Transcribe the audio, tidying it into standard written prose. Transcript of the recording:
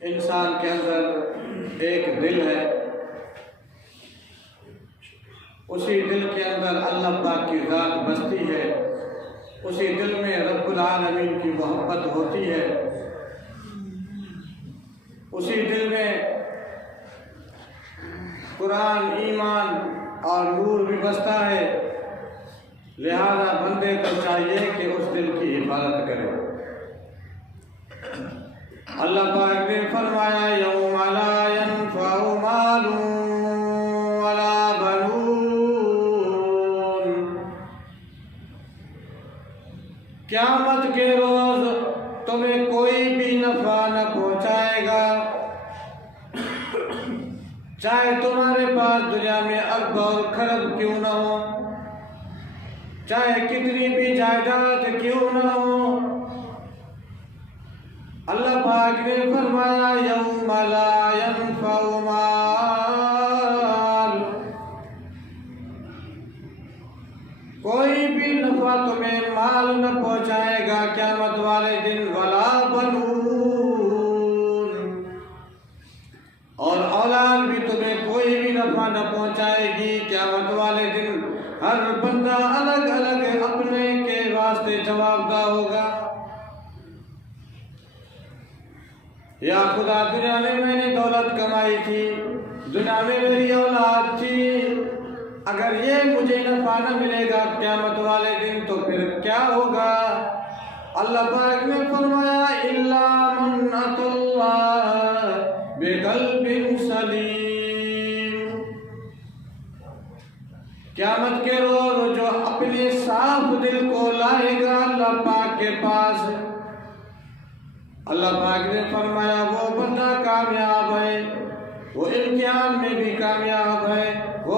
इंसान के अंदर एक दिल है, उसी दिल के अंदर अल्लाह पाक की ज़ात बसती है, उसी दिल में रब्बुल आलमीन की मोहब्बत होती है, उसी दिल में कुरान, ईमान और नूर भी बसता है। लिहाजा बंदे को चाहिए कि उस दिल की हिफाजत करे। अल्लाह पाक ने फरमाया यौम ला यनफ़उ मालुन वला बनून, क़यामत के रोज तुम्हें कोई भी नफा न पहुंचाएगा, चाहे तुम्हारे पास दुनिया में अरब और खरब क्यों न हो, चाहे कितनी भी जायदाद क्यों न हो। अल्लाह पाक ने फरमाया यौम ला यनफ़उ माल, कोई भी नफा तुम्हें माल न पहुंचाएगा क़यामत वाले दिन, वला बनून, और औलाद भी तुम्हें कोई भी नफा न पहुंचाएगी क़यामत वाले दिन। हर बंदा अलग अलग अपने के वास्ते जवाबदार होगा। या खुदा, दुनिया में मैंने दौलत कमाई थी, दुनिया में मेरी औलाद थी, अगर ये मुझे नफा न मिलेगा क़यामत वाले दिन तो फिर क्या होगा। अल्लाह पाक ने फरमाया इल्ला मन अतल्लाह बिक़ल्बिन सलीम, क़यामत के रोज जो अपने साफ दिल को लाएगा अल्लाह पाक के पास, अल्लाह पाक ने फरमाया वो बंदा कामयाब है, वो इम्तिहान में भी कामयाब है, वो